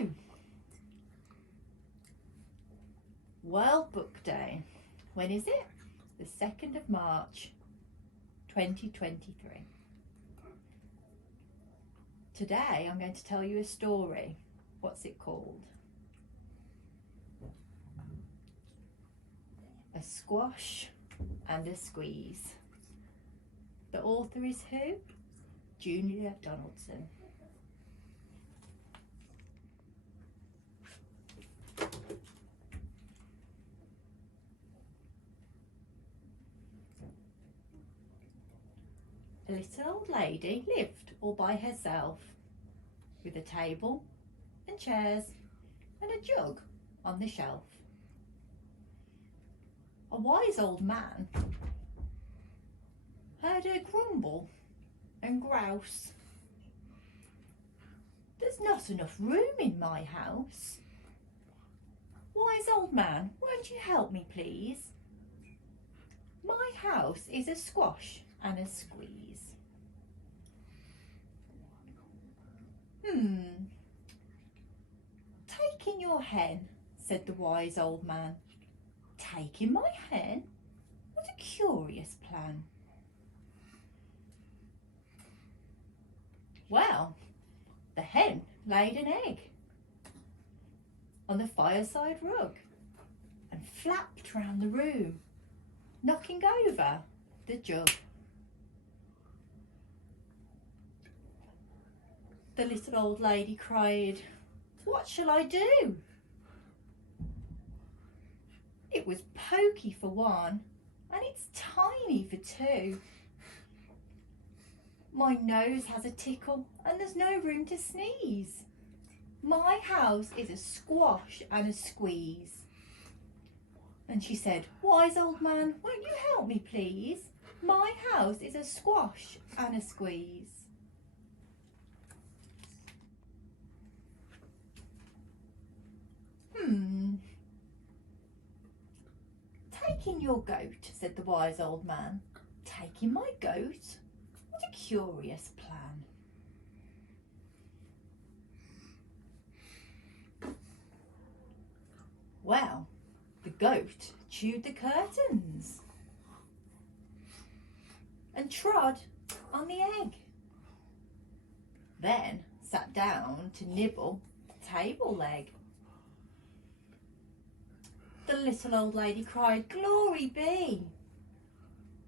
2. World Book Day. When is it? The 2nd of March 2023. Today I'm going to tell you a story. What's it called? A Squash and a Squeeze. The author is who? Julia Donaldson. A little old lady lived all by herself, with a table and chairs and a jug on the shelf. A wise old man heard her grumble and grouse. "There's not enough room in my house. Wise old man, won't you help me please? My house is a squash and a squeeze." "Taking your hen," said the wise old man. "Taking my hen? What a curious plan." Well, the hen laid an egg on the fireside rug and flapped round the room, knocking over the jug. The little old lady cried, "What shall I do?" It was pokey for one, and it's tiny for two. My nose has a tickle, and there's no room to sneeze. My house is a squash and a squeeze. And she said, "Wise old man, won't you help me please? My house is a squash and a squeeze." "Taking your goat," said the wise old man. "Taking my goat? What a curious plan." Well, the goat chewed the curtains and trod on the egg, then sat down to nibble the table leg. The little old lady cried, "Glory be!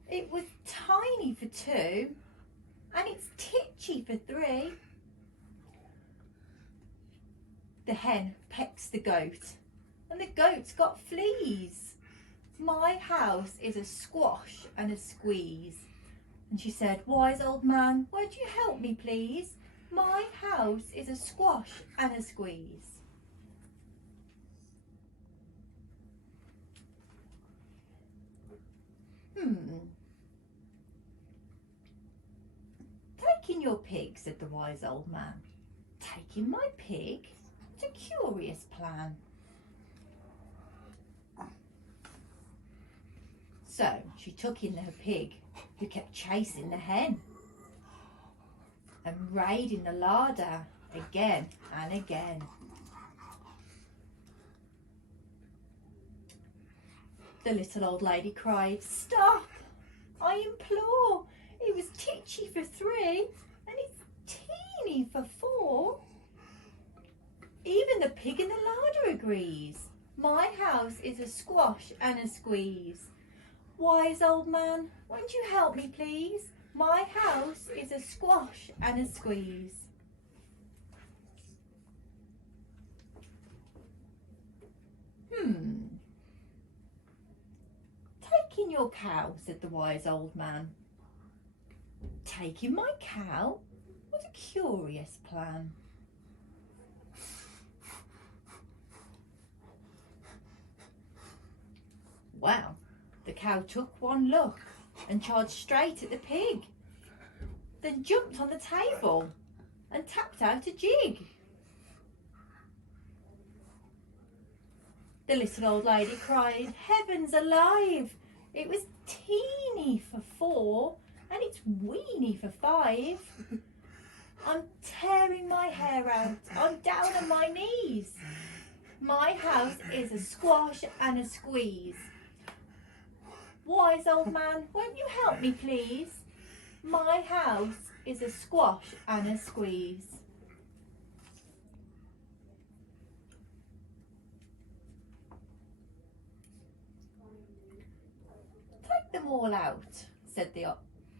It was tiny for two, and it's titchy for three." The hen pecks the goat, and the goat's got fleas. My house is a squash and a squeeze. And she said, "Wise old man, won't you help me please? My house is a squash and a squeeze." "Taking your pig," said the wise old man. "Taking my pig? What a curious plan." So she took in her pig, who kept chasing the hen and raiding the larder again and again. The little old lady cried, "Stop, I implore. It was titchy for three, and it's teeny for four." Even the pig in the larder agrees. My house is a squash and a squeeze. Wise old man, won't you help me please? My house is a squash and a squeeze. Taking your cow, said the wise old man. Taking my cow? What a curious plan. Well, the cow took one look and charged straight at the pig, then jumped on the table and tapped out a jig. The little old lady cried, "Heavens alive! It was teeny for four and it's weeny for five. I'm tearing my my hair out. I'm down on my knees. My house is a squash and a squeeze. Wise old man, won't you help me please? My house is a squash and a squeeze. Take them all out, said the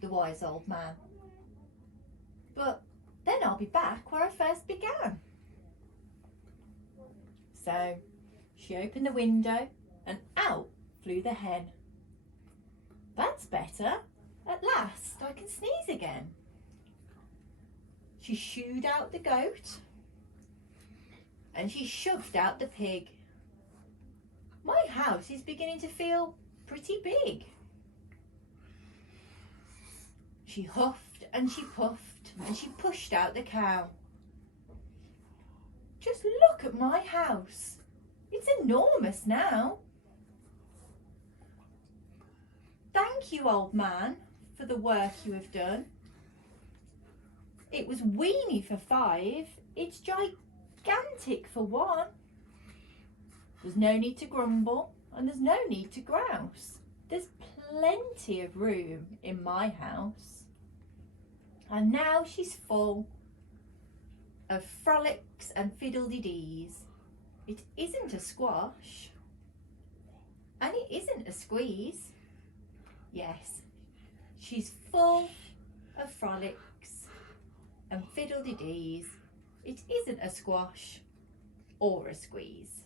wise old man. But then I'll be back where I first began. So she opened the window and out flew the hen. That's better. At last I can sneeze again. She shooed out the goat and she shoved out the pig. My house is beginning to feel pretty big. She huffed and she puffed and she pushed out the cow. Just look at my house. It's enormous now. Thank you, old man, for the work you have done. It was weeny for 5. It's gigantic for 1. There's no need to grumble and there's no need to grouse. There's plenty of room in my house. And now she's full of frolics and fiddle-de-dees. It isn't a squash and it isn't a squeeze. Yes, she's full of frolics and fiddle-de-dees. It isn't a squash or a squeeze.